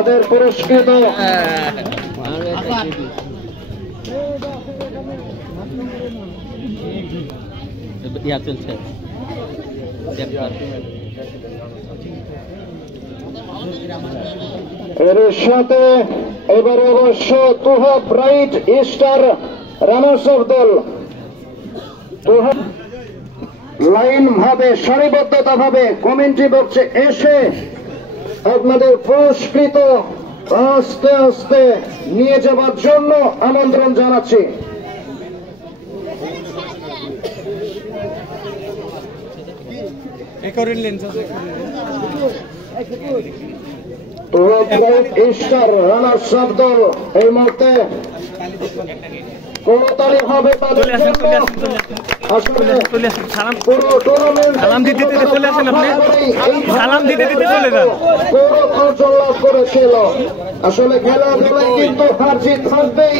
তাদের পুরস্কৃত চলছে এর সাথে এবারে অবশ্য Tuha bright star runners of দল লাইন ভাবে সারিবদ্ধতা ভাবে কমেন্ট্রি বক্সে এসে আপনাদের পুরস্কৃত আস্তে আস্তে নিয়ে যাবার জন্য আমন্ত্রণ জানাচ্ছি। স্টার রানার্স অফ দল এই মুহূর্তে করতালি হবে তাদের জন্য। সালাম দিতে দিতে চলে আসেন, আপনি সালাম দিতে দিতে চলে যান। অর্জন লাভ করেছিল। আসলে খেলাধুলায় কিন্তু হার জিত থাকবেই,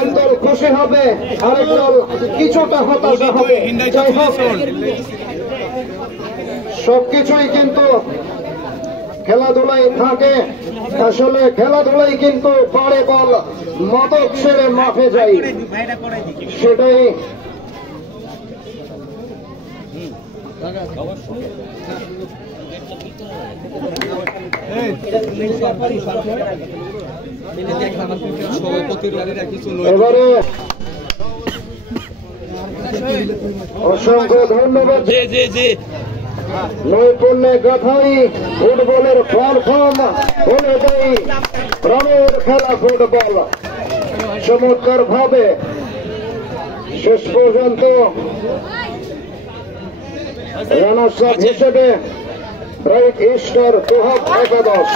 একদল খুশি হবে আরেক দল কিছুটা হতাশা হবে। যাই হোক সবকিছুই কিন্তু খেলাধুলায় থাকে। আসলে খেলাধুলায় কিন্তু পারে বল মদক ছেড়ে মাঠে যাই, সেটাই এবারে অসংখ্য ধন্যবাদ। নৈপুণ্যে গাথাই ফুটবলের প্ল্যাটফর্ম অনুযায়ী প্রাণের খেলা ফুটবল চমৎকার ভাবে শেষ পর্যন্ত রানার্স আপ হিসেবে ব্রাইট স্টার তুহাব একাদশ।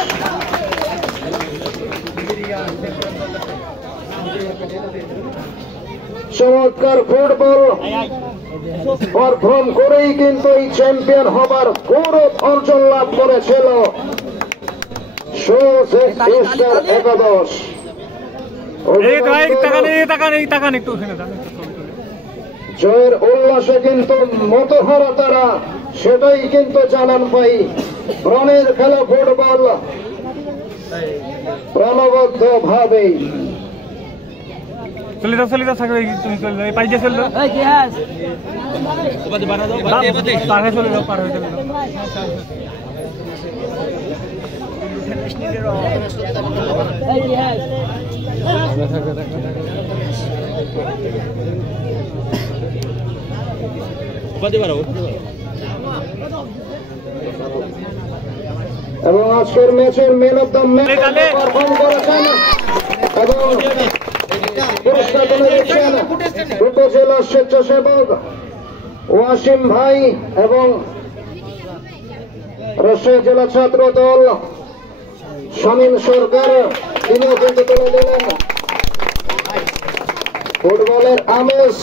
চমৎকার ফুটবল পারফর্ম করেই কিন্তু এই চ্যাম্পিয়ন হবার গৌরব অর্জন লাভ করেছিল একাদশ। জয়ের উল্লাসে কিন্তু মতহারা তারা, সেটাই কিন্তু জানান পাই। প্রাণের খেলা ফুটবল প্রাণবদ্ধ ভাবেই চলে যাও, চলে যাও, থাকবে তুমি চলে যাও, পাইজে চলে যাও, পার হয়ে চলে যাও, পার হয়ে চলে যাও। এবং আজকের ম্যাচের man of the match perform করেছেন এবং পুরস্কার তুলে দিচ্ছেন উপজেলা স্বেচ্ছাসেবক ওয়াসিম ভাই এবং রাজশাহী জেলা ছাত্র দল শামীম সরকার, তিনিও কিন্তু তুলে দিলেন ফুটবলের আমেজ।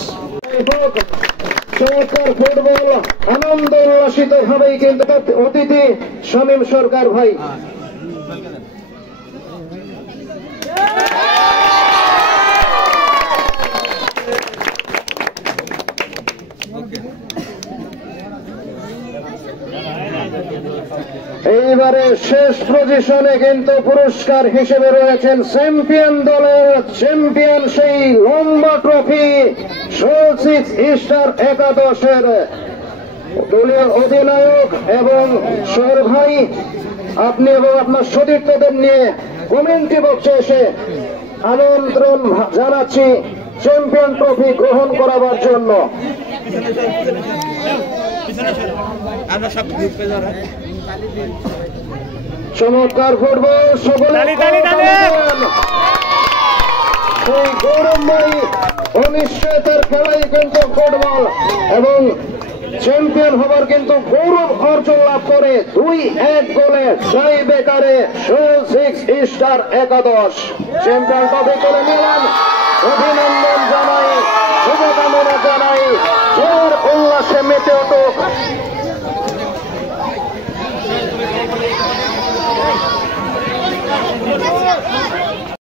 চমৎকার ফুটবল আনন্দ উল্লাসিত ভাবেই কিন্তু অতিথি শামীম সরকার ভাই। এইবারে শেষ পজিশনে কিন্তু পুরস্কার হিসেবে রয়েছেন চ্যাম্পিয়ন দলের চ্যাম্পিয়ন সেই লম্বা ট্রফি শোলসিক্স স্টার একাদশের দলীয় অধিনায়ক এবং সোহেল ভাই, আপনি এবং আপনার সতীর্থদের নিয়ে কমেন্ট্রি বক্সে এসে আমন্ত্রণ জানাচ্ছি চ্যাম্পিয়ন ট্রফি গ্রহণ করাবার জন্য। চমৎকার ফুটবল সকলে সেই গৌরবময়ী অনিশ্চয়তার খেলাই কিন্তু ফুটবল এবং চ্যাম্পিয়ন হবার কিন্তু গৌরব অর্জন লাভ করে 2-1 গোলে টাই বেকারে শোলসিক্স স্টার একাদশ চ্যাম্পিয়ন ট্রফি করে নিলেন। অভিনন্দন জানাই, শুভকামনা জানাই, জয়ের উল্লাসে মেতে উঠুক